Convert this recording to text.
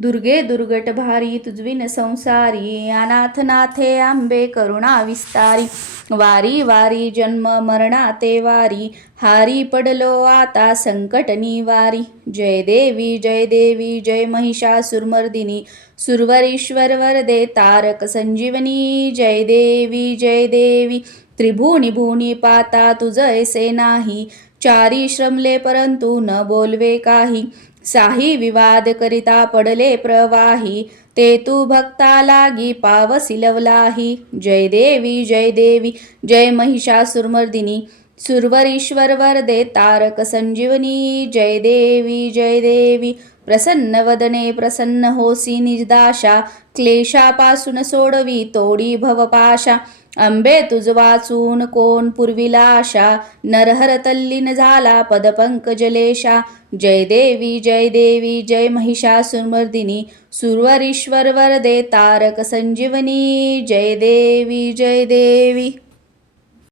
दुर्गे दुर्गट भारी तुझविन संसारी अनाथनाथे आंबे करुणा विस्तारी। वारी वारी जन्म मरणा ते वारी हारी पडलो आता संकट निवारी. जय देवी जय देवी जय महिषासुरमर्दिनी सुरवरीश्वर वरदे तारक संजीवनी. जय देवी जय देवी त्रिभुवनी भुवनी पाता तुझैसे नाही. चारी श्रमले परंतु न बोलवे काही. साही विवाद करिता पडले प्रवाही. ते तू भक्ता लागी पावसिलवलाही. जय देवी जय देवी जय महिषासुरमर्दिनी. सुरवरीश्वर वरदे तारक संजीवनी. जय देवी जय देवी. प्रसन्न वदने प्रसन्न होसी निजदाशा क्लेशापासून सोडवी तोडी भवपाशा. अंबे तुझ वाचून कोण पूर्वीला आशा? नरहर तल्लीन झाला पदपंकजलेशा जय देवी जय देवी जय महिषासुरमर्दिनी सुरवरीश्वर वरदे तारक संजीवनी. जय देवी जय देवी.